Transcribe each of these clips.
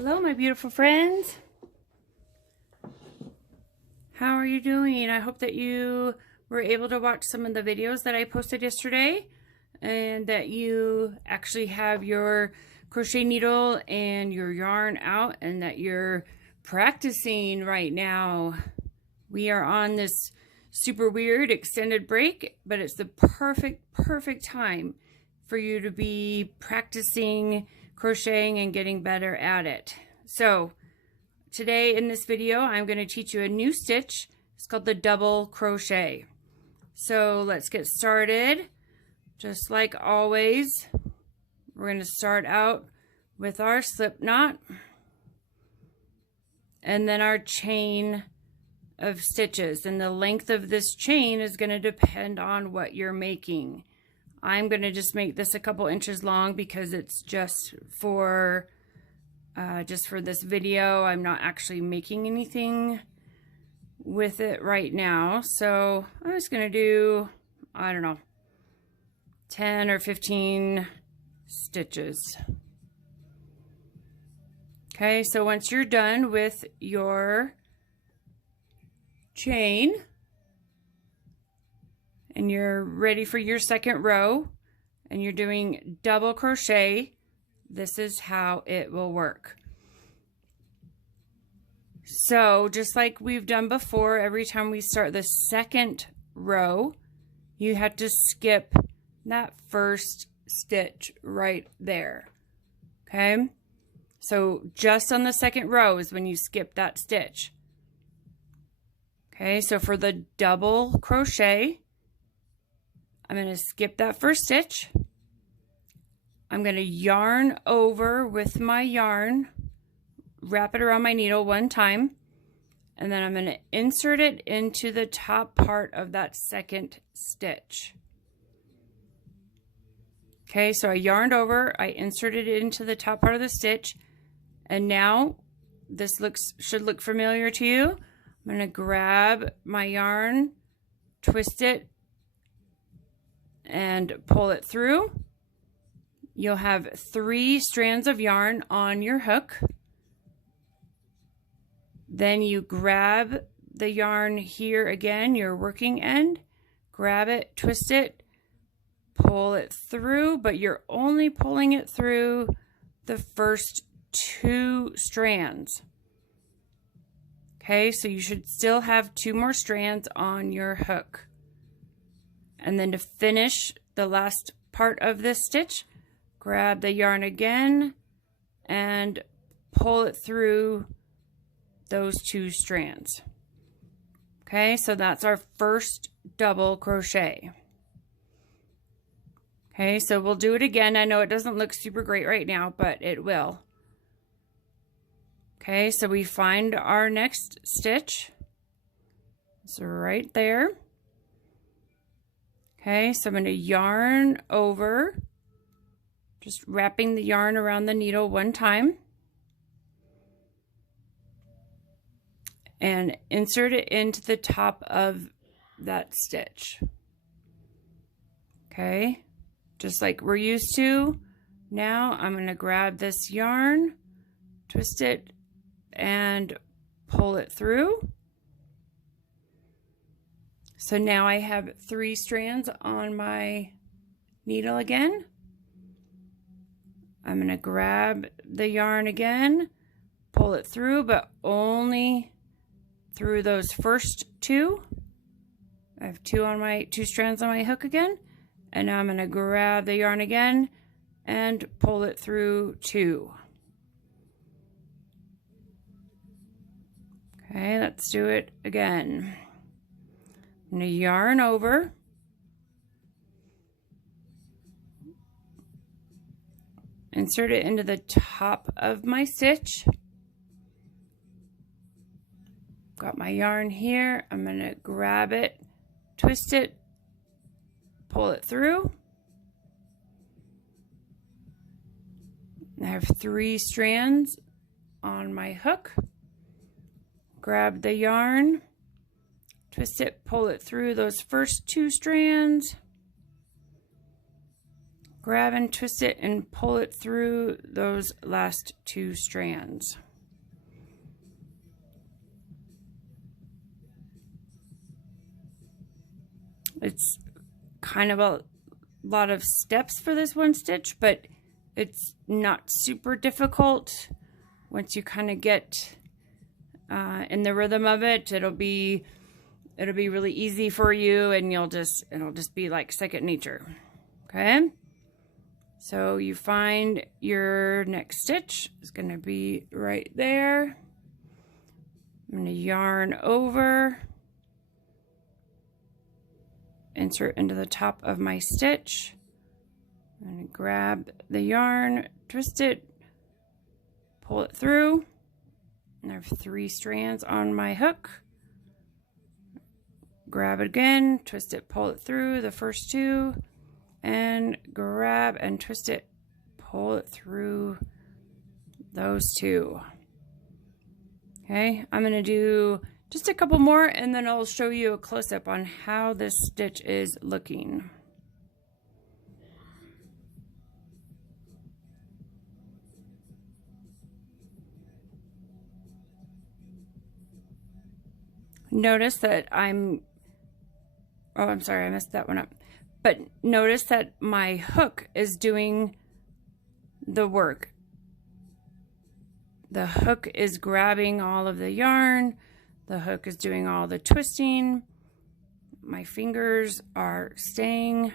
Hello, my beautiful friends. How are you doing? I hope that you were able to watch some of the videos that I posted yesterday and that you actually have your crochet needle and your yarn out and that you're practicing right now. We are on this super weird extended break, but it's the perfect time for you to be practicing crocheting and getting better at it. So today in this video, I'm going to teach you a new stitch. It's called the double crochet. So let's get started. Just like always, we're going to start out with our slip knot and then our chain of stitches. And the length of this chain is going to depend on what you're making. I'm going to just make this a couple inches long because it's just for this video. I'm not actually making anything with it right now. So I'm just going to do, I don't know, 10 or 15 stitches. Okay, so once you're done with your chain, and you're ready for your second row and you're doing double crochet, this is how it will work. So just like we've done before, every time we start the second row, you have to skip that first stitch right there. Okay, so just on the second row is when you skip that stitch. Okay, so for the double crochet, I'm going to skip that first stitch. I'm going to yarn over with my yarn, wrap it around my needle one time, and then I'm going to insert it into the top part of that second stitch. Okay, so I yarned over, I inserted it into the top part of the stitch, and now this should look familiar to you. I'm going to grab my yarn, twist it, and pull it through. You'll have 3 strands of yarn on your hook. Then you grab the yarn here again, your working end, grab it, twist it, pull it through, but you're only pulling it through the first 2 strands. Okay, so you should still have 2 more strands on your hook. And then to finish the last part of this stitch, grab the yarn again and pull it through those 2 strands. Okay, so that's our first double crochet. Okay, so we'll do it again. I know it doesn't look super great right now, but it will. Okay, so we find our next stitch. It's right there. Okay, so I'm going to yarn over, just wrapping the yarn around the needle one time, and insert it into the top of that stitch. Okay, just like we're used to. Now I'm going to grab this yarn, twist it, and pull it through. So now I have 3 strands on my needle again. I'm going to grab the yarn again, pull it through, but only through those first 2. I have 2 strands on my hook again, and now I'm going to grab the yarn again and pull it through 2. Okay, let's do it again. I'm going to yarn over, insert it into the top of my stitch. Got my yarn here. I'm going to grab it, twist it, pull it through. I have 3 strands on my hook. Grab the yarn, twist it, pull it through those first 2 strands. grab and twist it and pull it through those last 2 strands. It's kind of a lot of steps for this one stitch, but it's not super difficult. Once you kind of get in the rhythm of it, it'll be really easy for you, and it'll just be like second nature. Okay, so you find your next stitch is going to be right there. I'm going to yarn over, insert into the top of my stitch. I'm going to grab the yarn, twist it, pull it through, and I have 3 strands on my hook. Grab it again, twist it, pull it through the first 2, and grab and twist it, pull it through those 2. Okay, I'm going to do just a couple more, and then I'll show you a close-up on how this stitch is looking. Notice that I'm sorry, I messed that one up. But notice that my hook is doing the work. The hook is grabbing all of the yarn. The hook is doing all the twisting. My fingers are staying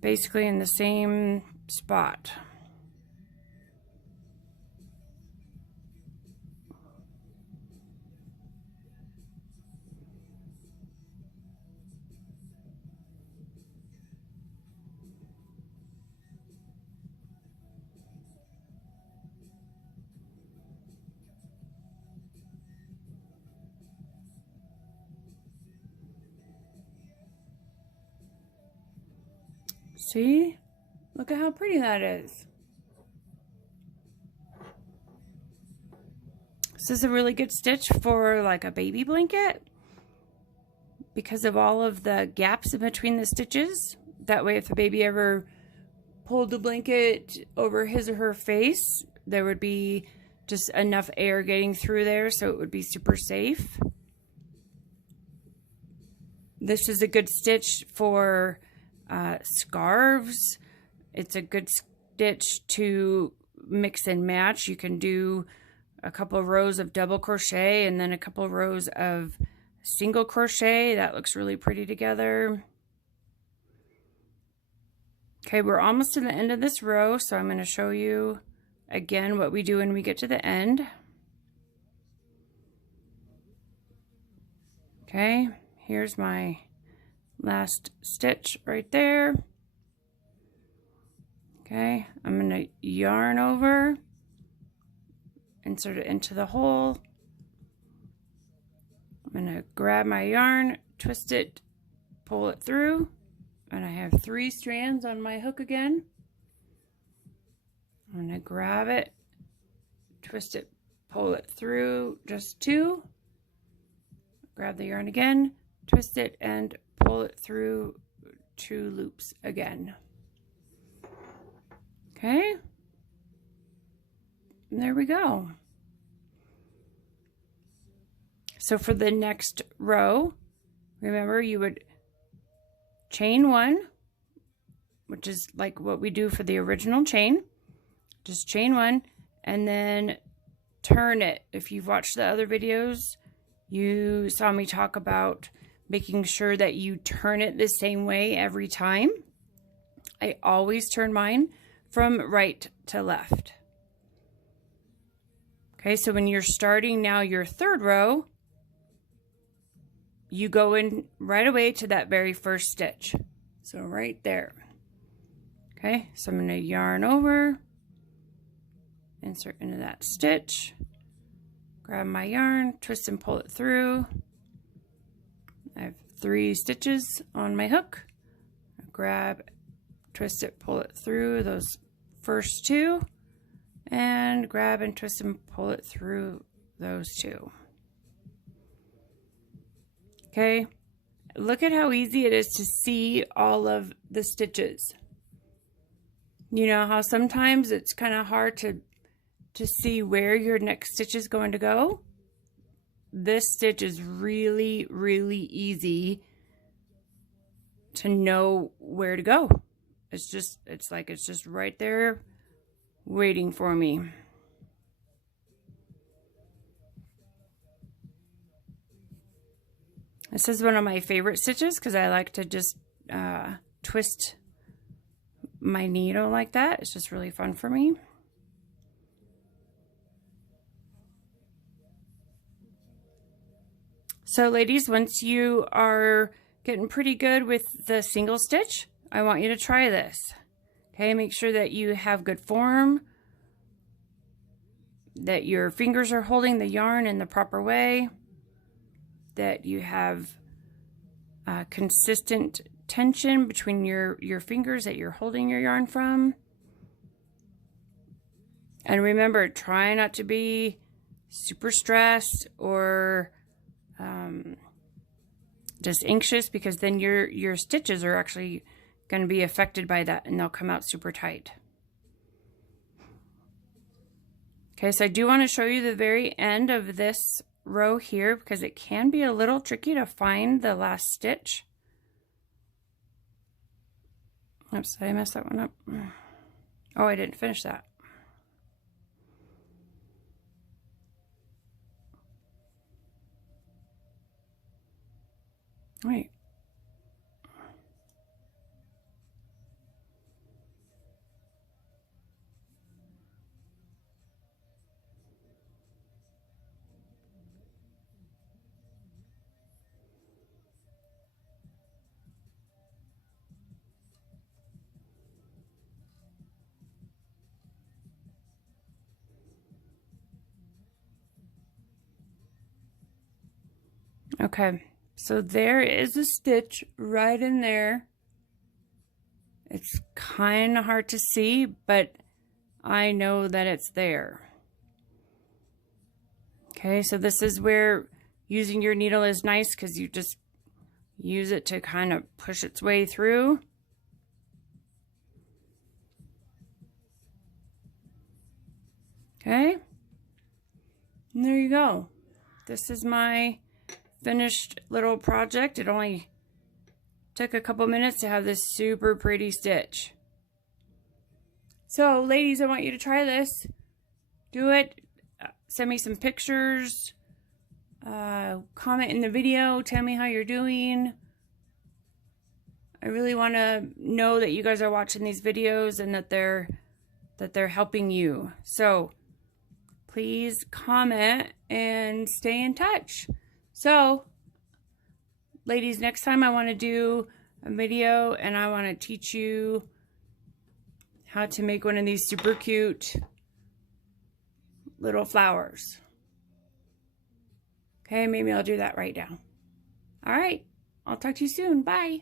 basically in the same spot. See? Look at how pretty that is. This is a really good stitch for like a baby blanket because of all of the gaps in between the stitches. That way if the baby ever pulled the blanket over his or her face, there would be just enough air getting through there, so it would be super safe. This is a good stitch for scarves. It's a good stitch to mix and match. You can do a couple of rows of double crochet and then a couple of rows of single crochet. That looks really pretty together. Okay, we're almost to the end of this row, so I'm going to show you again what we do when we get to the end. Okay, here's my last stitch right there. Okay, I'm going to yarn over, insert it into the hole. I'm going to grab my yarn, twist it, pull it through, and I have 3 strands on my hook again. I'm going to grab it, twist it, pull it through, just 2. Grab the yarn again, twist it, and pull it through 2 loops again. Okay, and there we go. So for the next row, remember you would chain 1, which is like what we do for the original chain. Just chain 1 and then turn it. If you've watched the other videos, you saw me talk about making sure that you turn it the same way every time. I always turn mine from right to left. Okay, so when you're starting now your 3rd row, you go in right away to that very first stitch. So right there. Okay, so I'm going to yarn over, insert into that stitch, grab my yarn, twist and pull it through. I have 3 stitches on my hook. Grab, twist it, pull it through those first 2, and grab and twist and pull it through those 2. Okay, look at how easy it is to see all of the stitches. You know how sometimes it's kind of hard to see where your next stitch is going to go? This stitch is really, really easy to know where to go. It's just right there waiting for me. This is one of my favorite stitches because I like to just twist my needle like that. It's just really fun for me. So ladies, once you are getting pretty good with the single stitch, I want you to try this. Okay, make sure that you have good form, that your fingers are holding the yarn in the proper way, that you have consistent tension between your fingers that you're holding your yarn from. And remember, try not to be super stressed or just anxious, because then your stitches are actually going to be affected by that and they'll come out super tight. Okay, so I do want to show you the very end of this row here because it can be a little tricky to find the last stitch. Oops, did I mess that one up? Oh, I didn't finish that. Wait. Okay, so there is a stitch right in there. It's kind of hard to see, but I know that it's there. Okay, so this is where using your needle is nice because you just use it to kind of push its way through. Okay, and there you go. This is my finished little project. It only took a couple minutes to have this super pretty stitch. So ladies, I want you to try this. Do it. Send me some pictures. Comment in the video. Tell me how you're doing. I really want to know that you guys are watching these videos and that they're helping you. So please comment and stay in touch. So, ladies, next time I want to do a video and I want to teach you how to make one of these super cute little flowers. Okay, maybe I'll do that right now. All right, I'll talk to you soon. Bye.